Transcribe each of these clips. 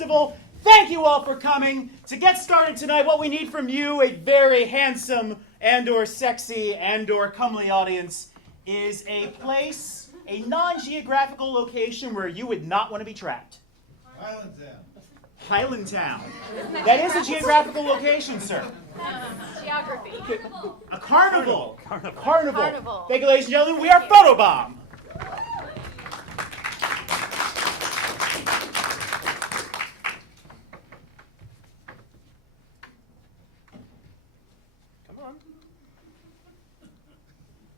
Festival. Thank you all for coming. To get started tonight, what we need from you, a very handsome and/or sexy and/or comely audience, is a place, a non-geographical location where you would not want to be trapped. Highlandtown. That is a geographical location, sir. Geography. A carnival. Carnival. Thank you, ladies and gentlemen. We are Photobomb.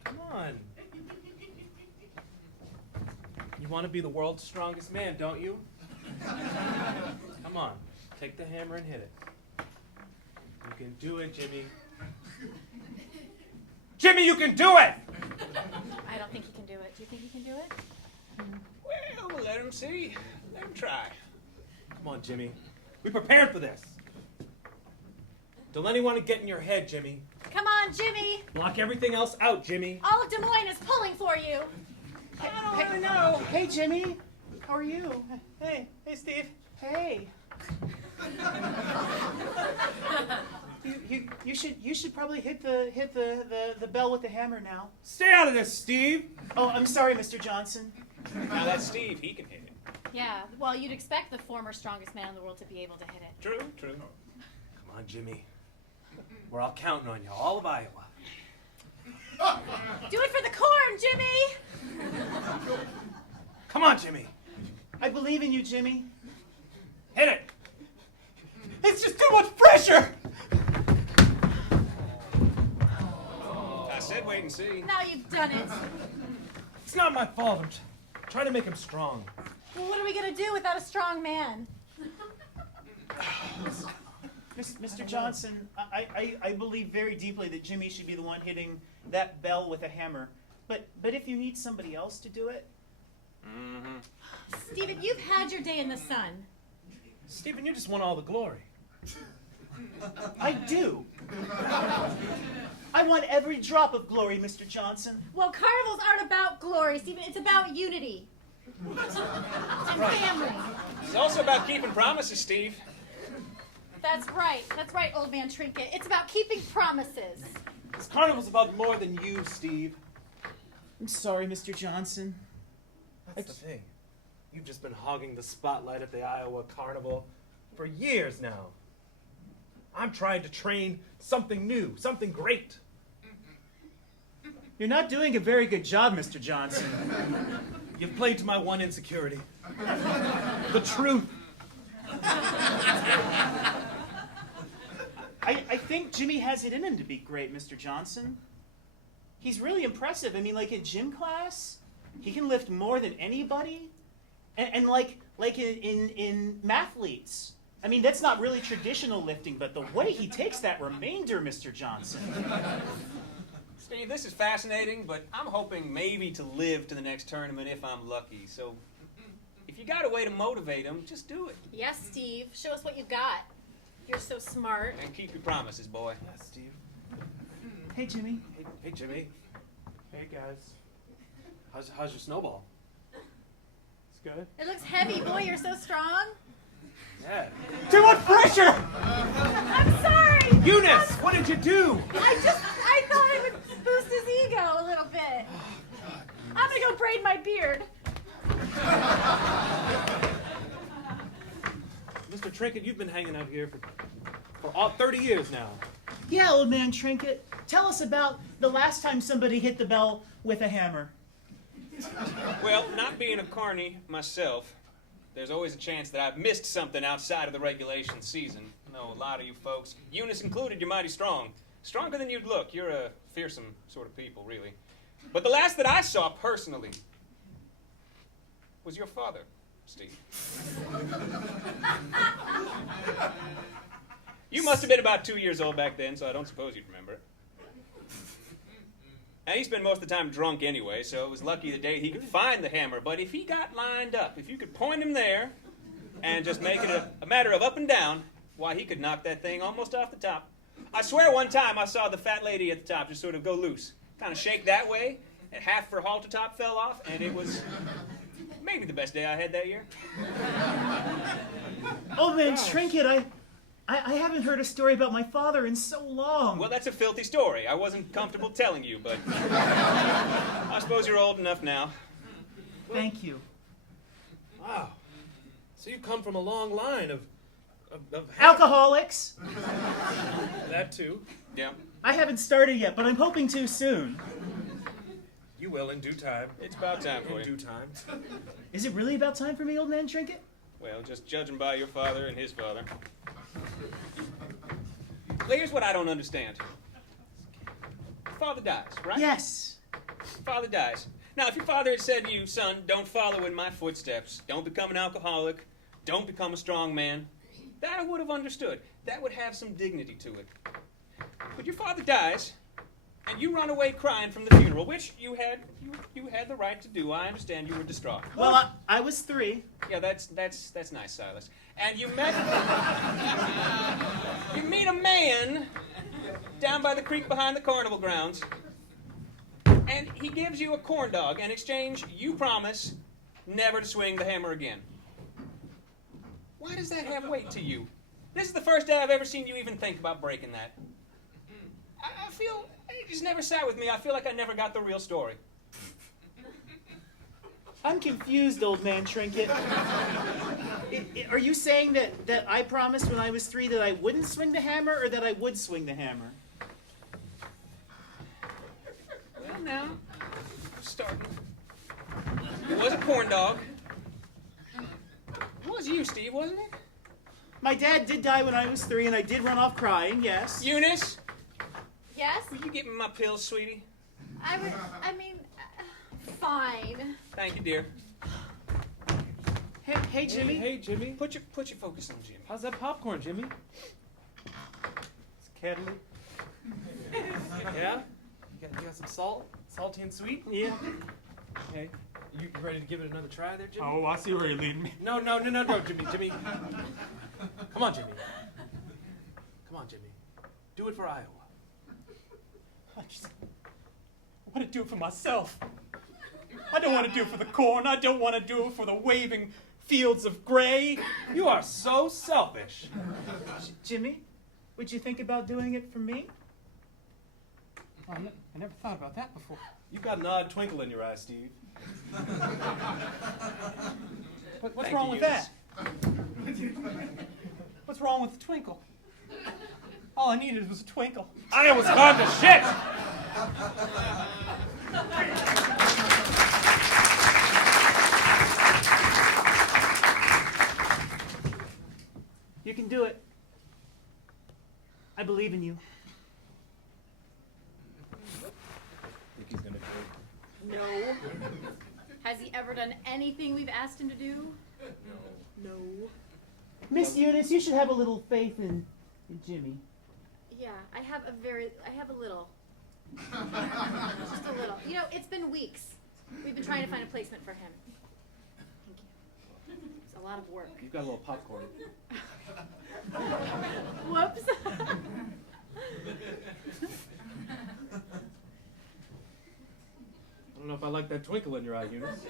Come on. You want to be the world's strongest man, don't you? Come on. Take the hammer and hit it. You can do it, Jimmy. Jimmy, you can do it! I don't think he can do it. Do you think he can do it? Well, we'll let him see. Let him try. Come on, Jimmy. We prepared for this. Don't let anyone get in your head, Jimmy. Come on, Jimmy. Block everything else out, Jimmy. All of Des Moines is pulling for you. I don't know. Hey, Jimmy. How are you? Hey, Steve. Hey. You should probably hit the bell with the hammer now. Stay out of this, Steve. Oh, I'm sorry, Mr. Johnson. Now that's Steve. He can hit it. Yeah, well, you'd expect the former strongest man in the world to be able to hit it. True, true. Come on, Jimmy. We're all counting on you, all of Iowa. Do it for the corn, Jimmy! Come on, Jimmy. I believe in you, Jimmy. Hit it. It's just too much pressure. I said wait and see. Now you've done it. It's not my fault. I'm trying to make him strong. Well, what are we going to do without a strong man? Mr. Johnson, I believe very deeply that Jimmy should be the one hitting that bell with a hammer. But if you need somebody else to do it... Stephen, you've had your day in the sun. Stephen, you just want all the glory. I do. I want every drop of glory, Mr. Johnson. Well, carnivals aren't about glory, Stephen. It's about unity. And family. It's also about keeping promises, Steve. That's right, old man Trinket. It's about keeping promises. This carnival's about more than you, Steve. I'm sorry, Mr. Johnson. That's the thing. You've just been hogging the spotlight at the Iowa Carnival for years now. I'm trying to train something new, something great. You're not doing a very good job, Mr. Johnson. You've played to my one insecurity. The truth. I think Jimmy has it in him to be great, Mr. Johnson. He's really impressive. I mean, like in gym class, he can lift more than anybody. And like in mathletes. I mean, that's not really traditional lifting, but the way he takes that remainder, Mr. Johnson. Steve, this is fascinating, but I'm hoping maybe to live to the next tournament if I'm lucky. So if you got a way to motivate him, just do it. Yes, Steve. Show us what you got. You're so smart. And keep your promises, boy. Yeah, Steve. Hey, Jimmy. Hey, Jimmy. Hey, guys. How's your snowball? It's good. It looks heavy. Boy, you're so strong. Yeah. Too much pressure! I'm sorry. Eunice, what did you do? I thought I would boost his ego a little bit. I'm going to go braid my beard. Mr. Trinket, you've been hanging out here for all 30 years now. Yeah, old man Trinket. Tell us about the last time somebody hit the bell with a hammer. Well, not being a carny myself, there's always a chance that I've missed something outside of the regulation season. I know a lot of you folks, Eunice included, you're mighty strong. Stronger than you'd look. You're a fearsome sort of people, really. But the last that I saw personally was your father, Steve. You must have been about 2 years old back then, so I don't suppose you'd remember it. And he spent most of the time drunk anyway, so it was lucky the day he could find the hammer. But if he got lined up, if you could point him there and just make it a matter of up and down, why, he could knock that thing almost off the top. I swear one time I saw the fat lady at the top just sort of go loose, kind of shake that way, and half her halter top fell off, and it was maybe the best day I had that year. Old man Trinket, I haven't heard a story about my father in so long. Well, that's a filthy story. I wasn't comfortable telling you, but I suppose you're old enough now. Thank you. Wow. So you come from a long line of Alcoholics! that too. Yeah, I haven't started yet, but I'm hoping to soon. You will in due time. it's about time for In you. due time. Is it really about time for me, old man Trinket? Well, just judging by your father and his father. Well, here's what I don't understand. Father dies, right? Yes. Father dies. Now, if your father had said to you, son, don't follow in my footsteps, don't become an alcoholic, don't become a strong man, that I would have understood. That would have some dignity to it. But your father dies, and you run away crying from the funeral, which you had the right to do. I understand you were distraught. Well, I was 3. Yeah, that's nice, Silas. And you meet a man down by the creek behind the carnival grounds, and he gives you a corn dog. In exchange, you promise never to swing the hammer again. Why does that have weight to you? This is the first day I've ever seen you even think about breaking that. I feel it just never sat with me. I feel like I never got the real story. I'm confused, old man Trinket. Are you saying that I promised when I was 3 that I wouldn't swing the hammer, or that I would swing the hammer? Well, now, I'm starting. It was a corn dog. It was you, Steve, wasn't it? My dad did die when I was 3, and I did run off crying, yes. Eunice, Yes? will you get me my pills, sweetie? Fine. Thank you, dear. Hey, Jimmy. Hey, Jimmy. Put your focus on Jimmy. How's that popcorn, Jimmy? It's Kedley. Yeah? You got some salt? Salty and sweet? Yeah. Okay. You ready to give it another try there, Jimmy? Oh, I see where you're leading me. No, Jimmy. Come on, Jimmy. Come on, Jimmy. Do it for Iowa. I want to do it for myself. I don't want to do it for the corn. I don't want to do it for the waving fields of gray. You are so selfish. Jimmy, would you think about doing it for me? I never thought about that before. You've got an odd twinkle in your eye, Steve. What's Thank wrong you, with that? What's wrong with the twinkle? All I needed was a twinkle. Iowa's gone to shit! You can do it. I believe in you. Think he's gonna do it? No. Has he ever done anything we've asked him to do? No. Miss Eunice, you should have a little faith in Jimmy. Yeah, I have a little. Just a little. You know, it's been weeks. We've been trying to find a placement for him. Thank you. It's a lot of work. You've got a little popcorn. Whoops. I don't know if I like that twinkle in your eye, Eunice.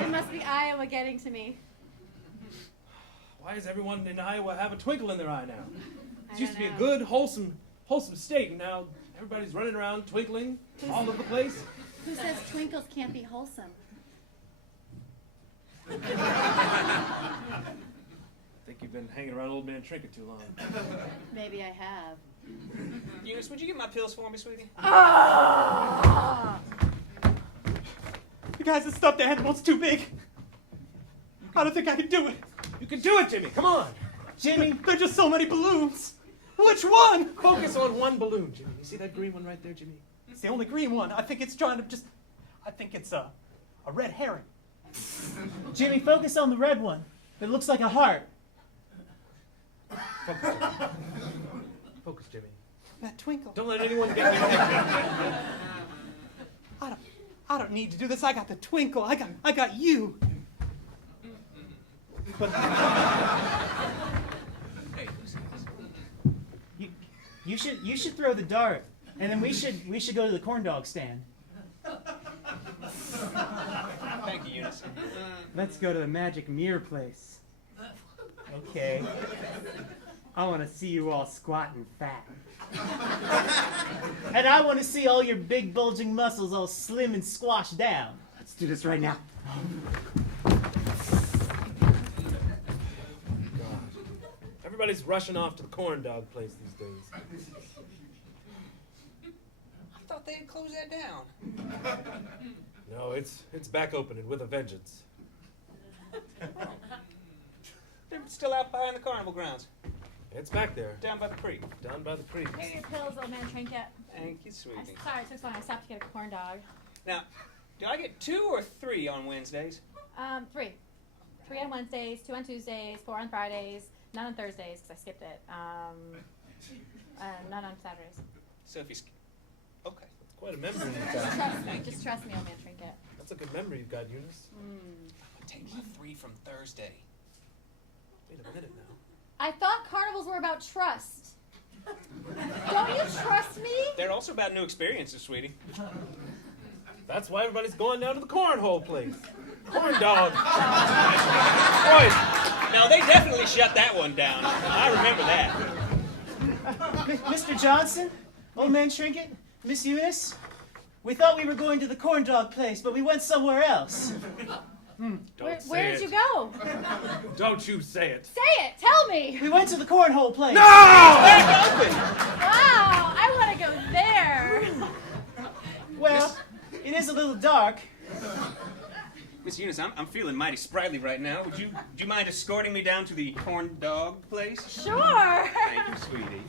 It must be Iowa getting to me. Why does everyone in Iowa have a twinkle in their eye now? I It used to be don't a know. good, wholesome state, and now everybody's running around twinkling all over the place. Who says twinkles can't be wholesome? I think you've been hanging around Old Man Trinket too long. Maybe I have. Eunice, would you get my pills for me, sweetie? You guys, the stuffed animal's too big. I don't think I can do it. You can do it, Jimmy. Come on. Jimmy, There are just so many balloons. Which one? Focus on one balloon, Jimmy. You see that green one right there, Jimmy? It's the only green one. I think it's trying to just... I think it's a red herring. Jimmy, focus on the red one. It looks like a heart. Focus, Jimmy. Focus, Jimmy. That twinkle. Don't let anyone get you. I don't need to do this. I got the twinkle. I got you. But You should throw the dart, and then we should go to the corn dog stand. Thank you, Eunice. Let's go to the magic mirror place. Okay. I want to see you all squatting fat. And I want to see all your big bulging muscles all slim and squashed down. Let's do this right now. Everybody's rushing off to the corn dog place these days. I thought they had closed that down. No, it's back open and with a vengeance. They're still out behind the carnival grounds, It's back there, down by the creek. down by the creek. Here are your pills, old man trinket. Thank you, sweetie. Sorry, it took so long. I stopped to get a corn dog. Now, do I get 2 or 3 on Wednesdays? 3. 3 on Wednesdays, 2 on Tuesdays, 4 on Fridays, none on Thursdays because I skipped it. None on Saturdays. So if you... Okay. It's quite a memory you've got. Just trust me, old man trinket. That's a good memory you've got, Eunice. I'll take my 3 from Thursday. Wait a minute now. I thought carnivals were about trust. Don't you trust me? They're also about new experiences, sweetie. That's why everybody's going down to the cornhole place. Corn dog. Boy, No, they definitely shut that one down. I remember that. Mr. Johnson, old man Trinket, Miss Eunice, we thought we were going to the corn dog place, but we went somewhere else. Where did you go? Don't you say it. Say it. Tell me. We went to the cornhole place. Back open! Wow, I want to go there. Well, it is a little dark. Miss Eunice, I'm feeling mighty sprightly right now. Do you mind escorting me down to the corn dog place? Sure. Thank you, sweetie.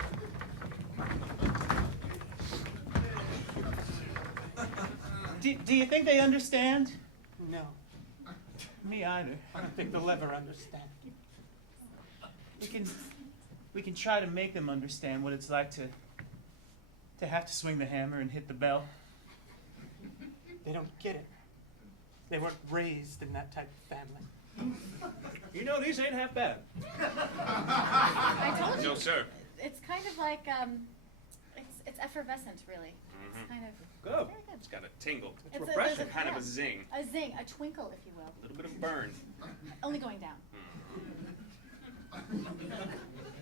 Do you think they understand? No, Me either. I don't think they'll ever understand. We can try to make them understand what it's like to have to swing the hammer and hit the bell. They don't get it. They weren't raised in that type of family. You know, these ain't half bad. I told you. No, sir. It's kind of like it's effervescent, really. It's kind of Good. very good. It's got a tingle. It's refreshing. there's Kind of yeah, a zing. a zing, a twinkle, if you will. A little bit of burn. Only going down.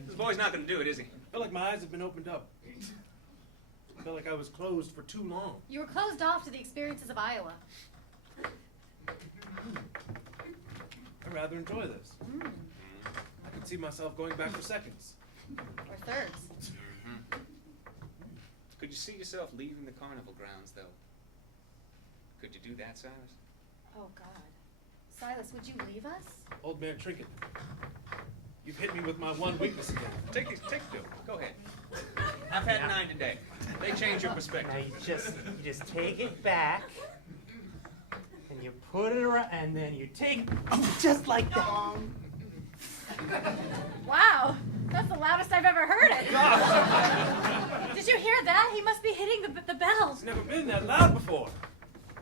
This boy's not going to do it, is he? I feel like my eyes have been opened up. I felt like I was closed for too long. You were closed off to the experiences of Iowa. I rather enjoy this. I could see myself going back for seconds. Or thirds. Could you see yourself leaving the carnival grounds, though? Could you do that, Silas? Oh, God. Silas, would you leave us? Old man Trinket, you've hit me with my one weakness again. Take 2. Go ahead. I've had 9 today. They change your Now perspective. you just take it back, and you put it around, and then you take it just like that. Wow, that's the loudest I've ever heard it. Did you hear that? He must be hitting the bell. It's never been that loud before.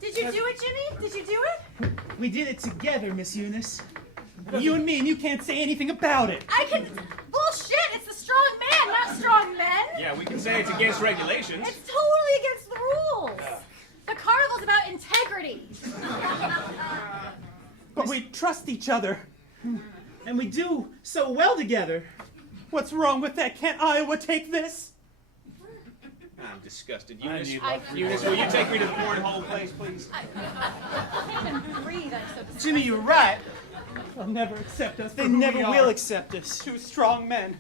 Did you do it, Jimmy? Did you do it? We did it together, Miss Eunice. You and me, and you can't say anything about it. I can... Bullshit! It's the strong man, not strong men! Yeah, we can say it's against regulations. It's totally against the rules! The carnival's about integrity! But we trust each other. And we do so well together. What's wrong with that? Can't Iowa take this? I'm disgusted. I Eunice, need Eunice, will you take me to the cornhole place, please? I can't even breathe, I'm so disgusted. Jimmy, you're right. They'll never accept us for They who never we will are. accept us. 2 strong men.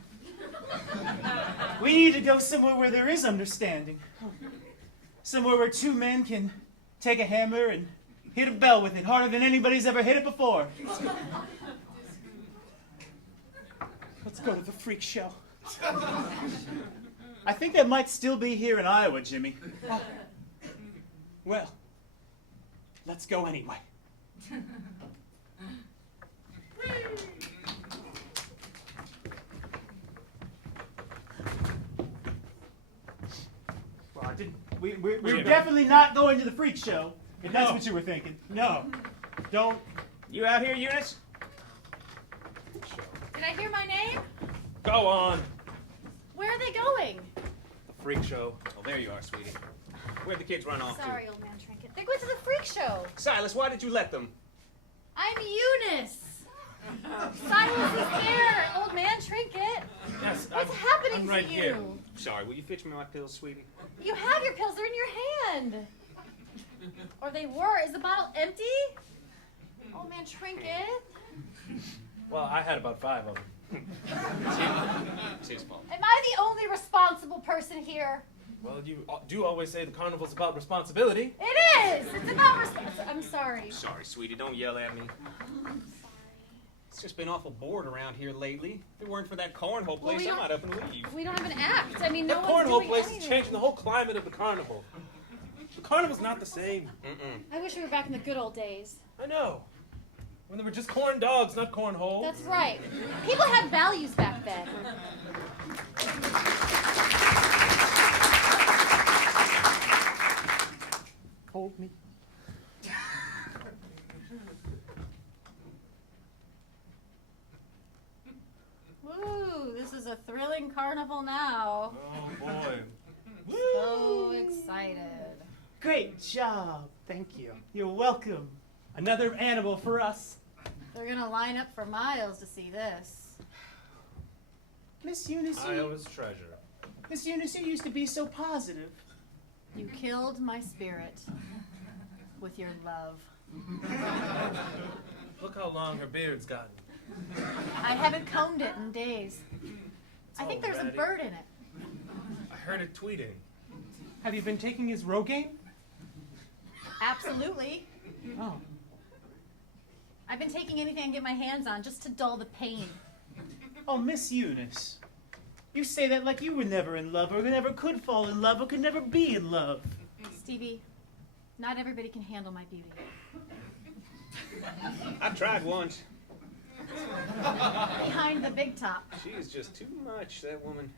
We need to go somewhere where there is understanding. Somewhere where 2 men can take a hammer and hit a bell with it harder than anybody's ever hit it before. Let's go to the freak show. I think that might still be here in Iowa, Jimmy. Well, let's go anyway. Well, I didn't. We're definitely not going to the freak show, if that's No. what you were thinking. No, don't. You out here, Eunice? Did I hear my name? Go on. Where are they going? The freak show. Oh, there you are, sweetie. Where'd the kids run off Sorry, old man Trinket. They went to the freak show. to? Silas, why did you let them? I'm Eunice. Silas is there, What's happening I'm right to you? here. Sorry, will you fetch me my pills, sweetie? You have your pills. They're in your hand. Or they were. Is the bottle empty? Old man Trinket. Well, I had about 5 of them. It's his fault. Am I the only responsible person here? Well, you do always say the carnival's about responsibility. It is. It's about I'm sorry. Sorry, sweetie, don't yell at me. I'm It's just been awful bored around here lately. If it weren't for that cornhole place, we I don't- might up and leave. sorry. We don't have an act. I mean, That no one's cornhole doing place anything. is changing the whole climate of the carnival. The carnival's not the same. I wish we were back in the good old days. I know. When there were just corn dogs, not cornhole. That's right. People had values back then. Hold me. Woo, this is a thrilling carnival now. Oh, boy. So excited. Great job. Thank you. You're welcome. Another animal for us. They're gonna line up for miles to see this. Miss Eunice, Iowa's treasure. Miss Eunice, you used to be so positive. You killed my spirit with your love. Look how long her beard's gotten. I haven't combed it in days. I think all there's a ratty. bird in it. I heard it tweeting. Have you been taking his Rogaine? Absolutely. Oh. I've been taking anything I can get my hands on just to dull the pain. Oh, Miss Eunice, you say that like you were never in love, or never could fall in love, or could never be in love. Stevie, not everybody can handle my beauty. I tried once. Behind the big top. She is just too much, that woman.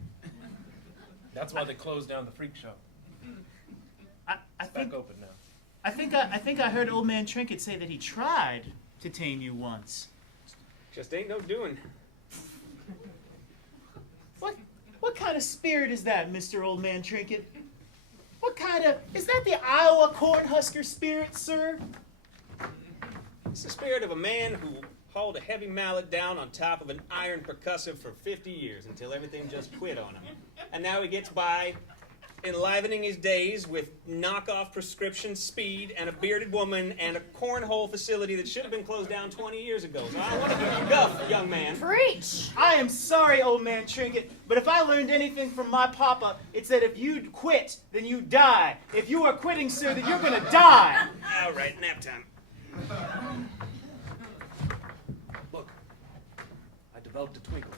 That's why they closed down the freak show. I It's back think open now. I think I heard Old Man Trinket say that he tried to tame you once. Just ain't no doing. What kind of spirit is that, Mr. Old Man Trinket? Is that the Iowa Cornhusker spirit, sir? It's the spirit of a man who hauled a heavy mallet down on top of an iron percussive for 50 years until everything just quit on him. And now he gets by enlivening his days with knockoff prescription speed and a bearded woman and a cornhole facility that should have been closed down 20 years ago. So I don't want to give you guff, young man. Preach! I am sorry, Old Man Trinket, but if I learned anything from my papa, it's that if you quit, then you die. If you are quitting, sir, then you're gonna die. All right, nap time. Look, I developed a twinkle.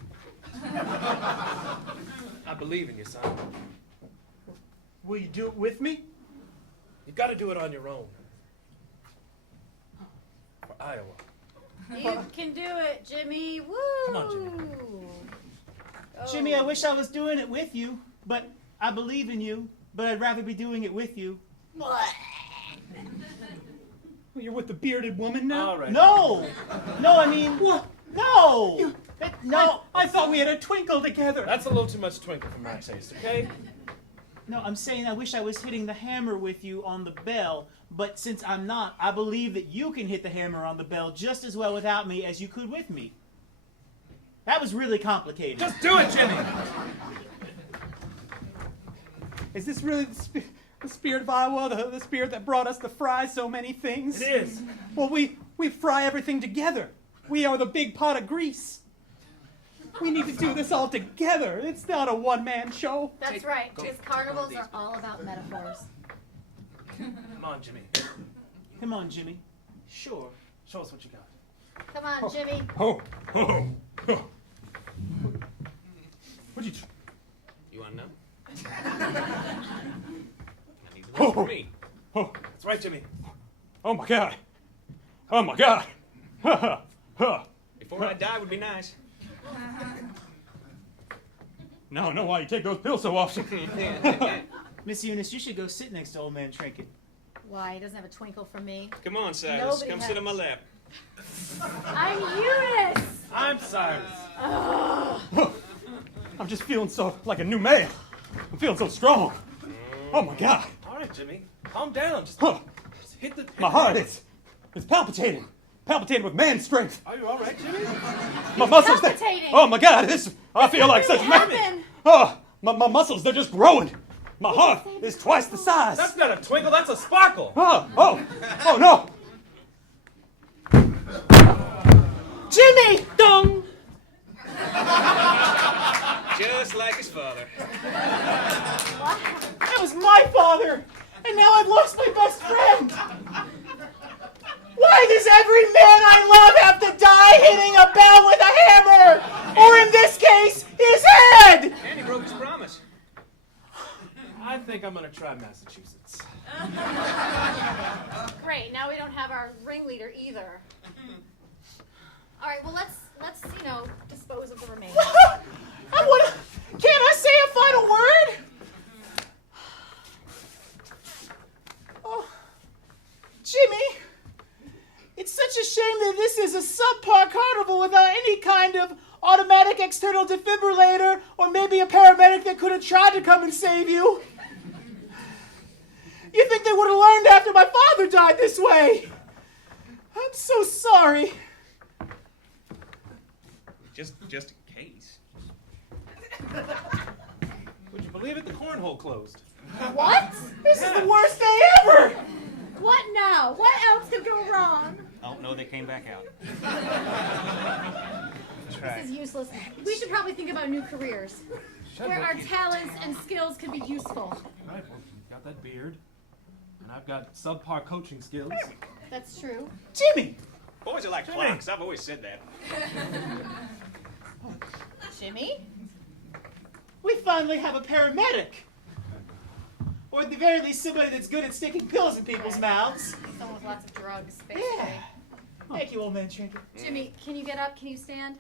I believe in you, son. Will you do it with me? You gotta do it on your own. For Iowa. You can do it, Jimmy. Woo! Come on, Jimmy. Oh. Jimmy, I wish I was doing it with you, but I believe in you, but I'd rather be doing it with you. You're with the bearded woman now? All right. No! No, I mean, What? no! No! I thought we had a twinkle together. That's a little too much twinkle for my taste, okay? No, I'm saying I wish I was hitting the hammer with you on the bell, but since I'm not, I believe that you can hit the hammer on the bell just as well without me as you could with me. That was really complicated. Just do it, Jimmy! Is this really the spirit of Iowa, the spirit that brought us to fry so many things? It is. Well, we fry everything together. We are the big pot of grease. We need to do this all together. It's not a one-man show. That's right, because carnivals are all about metaphors. Come on, Jimmy. Come on, Jimmy. Sure. Show us what you got. Come on, Jimmy. Oh. What'd you... You want to know? I need the rest for me. Oh, That's right, Jimmy. oh my God. Oh my God. Ha ha ha. Before I die would be nice. Now I know why you take those pills so often. Miss Eunice, you should go sit next to Old Man Trinket. Why, he doesn't have a twinkle for me? Come on, Cyrus. Nobody Come has- sit on my lap. I'm Eunice! I'm Cyrus. I'm just feeling so like a new man. I'm feeling so strong. Oh my God. All right, Jimmy. Calm down. Just Huh. hit the... My heart is palpitating. palpitating with man strength. Are you all right, Jimmy? My muscles, palpitating. oh my God, I feel like such Happen. Oh, my muscles, they're just growing. My heart is twice the size. That's not a twinkle, that's a sparkle. Oh no. Jimmy! Dong. Just like his father. That was my father! And now I've lost my best friend! Why does every man I love have to die hitting a bell with a hammer? Or in this case, his head! And he broke his promise. I think I'm gonna try Massachusetts. Great. Now we don't have our ringleader either. All right. Well, let's dispose of the remains. Can't I say a final word? Oh, Jimmy, it's such a shame that this is a subpar carnival without any kind of automatic external defibrillator or maybe a paramedic that could have tried to come and save you. You think they would have learned after my father died this way? I'm so sorry. Just in case. Would you believe it? The cornhole closed. What? This is the worst day ever. What now? What else could go wrong? Oh, no, they came back out. This is useless. We should probably think about new careers where our talents and skills could be useful. Right, well, you've got that beard, and I've got subpar coaching skills. That's true. Jimmy, Boys are like clocks. I've always said that. Jimmy? we finally have a paramedic. Or at the very least, somebody that's good at sticking pills in people's mouths. Someone with lots of drugs, basically. Yeah. Thank you, old man Trinket. Jimmy, can you get up? Can you stand?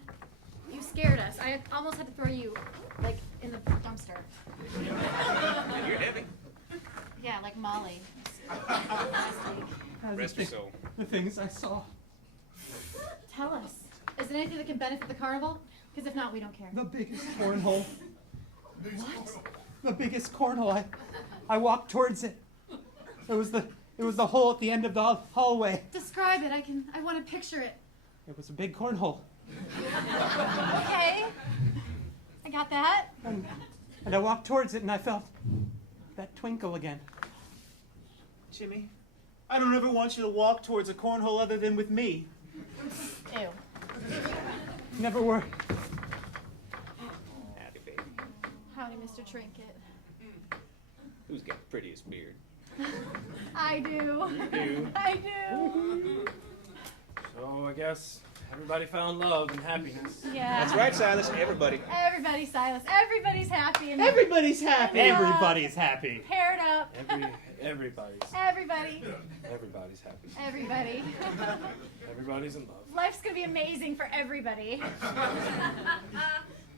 You scared us. I almost had to throw you, like, in the dumpster. You're heavy. Yeah, like Molly. Rest your soul. The things I saw. Tell us. Is there anything that can benefit the carnival? Because if not, we don't care. The biggest cornhole. What? The biggest cornhole. I walked towards it. It was the hole at the end of the hallway. Describe it. I want to picture it. It was a big cornhole. Okay. I got that. And I walked towards it and I felt that twinkle again. Jimmy, I don't ever want you to walk towards a cornhole other than with me. Ew. Never were. Howdy, baby. Howdy, Mr. Trinket. Who's got the prettiest beard? I do. You. I do. So I guess everybody found love and happiness. Yeah. That's right, Silas. Everybody. Everybody, Silas. Everybody's happy. And Everybody's happy. Yeah. Everybody's happy. paired up. Everybody's Everybody. happy. Everybody. Everybody's in love. Life's gonna be amazing for everybody.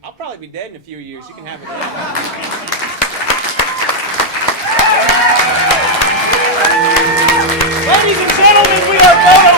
I'll probably be dead in a few years. You can have it. Ladies and gentlemen, we are going